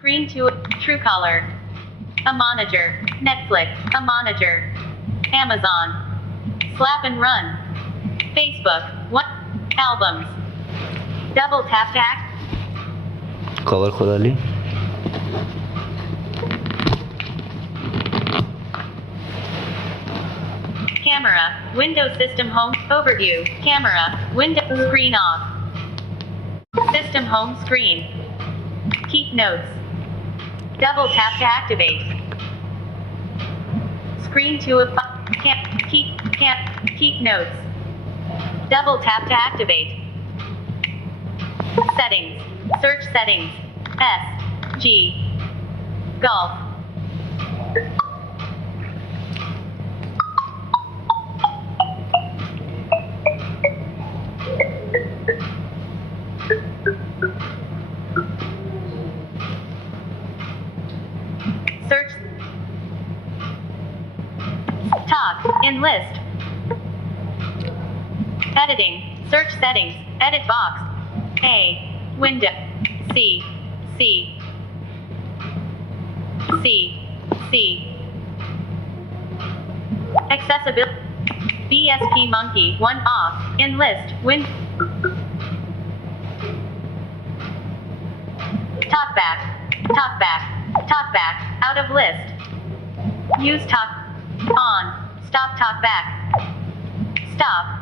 Screen to Truecaller. A monitor. Netflix. A monitor. Amazon. Slap and run. Facebook. What? Albums. Double tap tap. Cover खुला ली. Camera. Windows system home. Overview. Camera. Window. Screen off. System home screen. Keep notes. Double tap to activate. Screen to a keep notes. Double tap to activate. Settings. Search settings. S. G. Golf. Search. Talk. In list. Editing. Search settings. Edit box. A. Window. C. C. C. C. Accessibility. BSP monkey. 1 off. In list. TalkBack. TalkBack. TalkBack. Out of list. Use talk. On. Stop TalkBack. Stop.